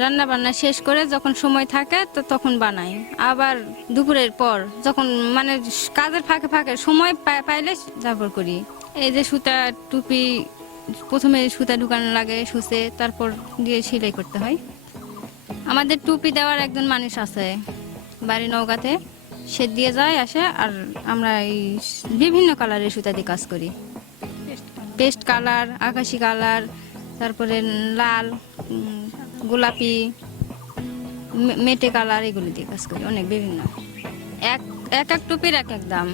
রান্না বান্না শেষ করে যখন সময় থাকে তো তখন বানাই। আবার দুপুরের পর যখন মানে কাজের ফাঁকে ফাঁকে সময় পাইলে তারপর করি। এই যে সুতা টুপি, প্রথমে সুতা ঢুকানো লাগে সুচে, তারপর দিয়ে সেলাই করতে হয়। আমাদের টুপি দেওয়ার একজন মানুষ আছে বাড়ি নওগাঁতে, সে দিয়ে যায় আসে। আর আমরা এই বিভিন্ন কালারের সুতা দিয়ে কাজ করি, পেস্ট কালার, আকাশি কালার, তারপরে লাল, গোলাপি, মেটে কালার, এগুলো দিয়ে কাজ করি। অনেক বিভিন্ন, এক এক এক টুপির এক এক দাম।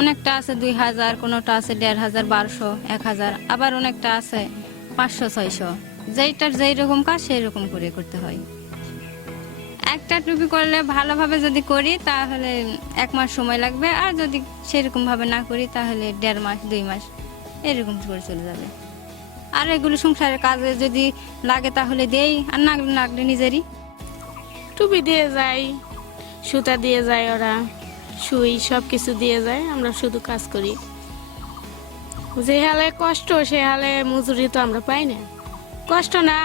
অনেকটা আছে 2000, কোনোটা আছে 1500, 1200, 1000, আবার অনেকটা আছে 500, 600। যেইটার যেই রকম কাজ সেই রকম করে করতে হয়। একটা টুপি করলে ভালোভাবে যদি করি তাহলে 1 মাস সময় লাগবে, আর যদি সেরকম ভাবে না করি তাহলে 1.5 মাস, 2 মাস এরকম করে চলে যাবে। আর এগুলো সংসারের কাজে যদি লাগে তাহলে দেই, আর না লাগলে নিজেরই। টুপি দিয়ে যায়, সুতা দিয়ে যায়, ওরা সুই সব কিছু দিয়ে যায়, আমরা শুধু কাজ করি। যে হালে কষ্ট সে হালে মজুরি তো আমরা পাই না। কষ্ট না,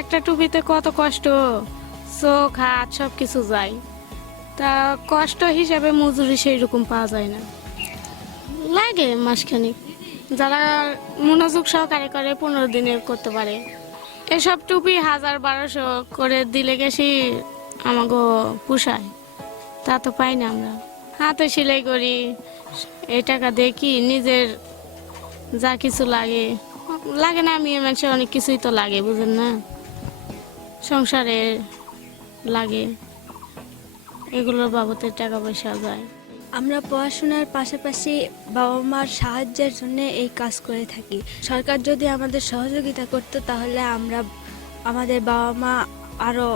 একটা টুপিতে কত কষ্ট, চোখ হাত সব কিছু যায়, তা কষ্ট হিসাবে মজুরি সেই রকম পাওয়া যায় না। লাগে মাসখানিক, যারা মনোযোগ সহকারে করে 15 দিনে করতে পারে। এসব টুপি 1000-1200 করে দিলে গেছি আমাকে পোষায়, তা তো পাই না আমরা। হাতে সেলাই করি, এই টাকা দেখি নিজের যা কিছু লাগে লাগে না, মেয়ে মানুষের অনেক কিছুই তো লাগে, বুঝেন না, সংসারে লাগে, এগুলোর বাবদের টাকা পয়সা যায়। আমরা পড়াশোনার পাশাপাশি বাবা মার সাহায্যের জন্য এই কাজ করে থাকি। সরকার যদি আমাদের সহযোগিতা করতো তাহলে আমরা আমাদের বাবা মা আরও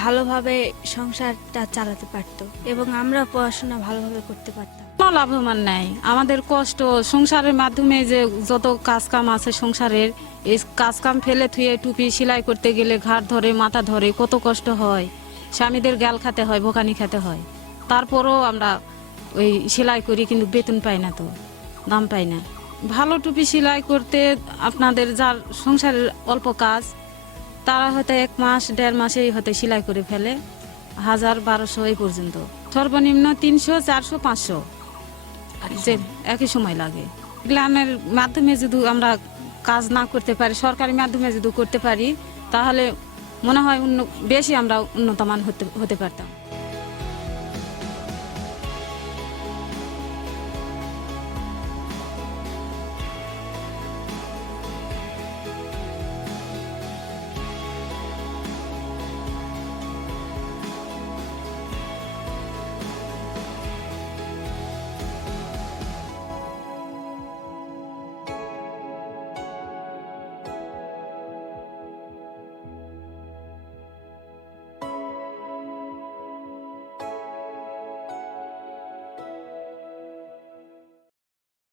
ভালোভাবে সংসারটা চালাতে পারতো এবং আমরা পড়াশোনা ভালোভাবে করতে পারতাম। কোনো লাভবান নাই, আমাদের কষ্ট সংসারের মাধ্যমে যে যত কাজ কাম আছে সংসারের, এই কাজ কাম ফেলে থুয়ে টুপি সেলাই করতে গেলে ঘাট ধরে মাথা ধরে কত কষ্ট হয়, স্বামীদের গাল খেতে হয়, ভোকানি খেতে হয়। তারপরও আমরা ওই সেলাই করি, কিন্তু বেতন পাই না, তো দাম পাই না। ভালো টুপি সেলাই করতে আপনাদের যার সংসারের অল্প কাজ, তারা হয়তো 1 মাস 1.5 মাসেই হয়তো সেলাই করে ফেলে 1000-1200 এই পর্যন্ত, সর্বনিম্ন 300, 400, 500 যে একই সময় লাগে। গ্রামের মাধ্যমে যদি আমরা কাজ না করতে পারি, সরকারি মাধ্যমে যদি করতে পারি, তাহলে মনে হয় বেশি আমরা উন্নতমান হতে পারতাম।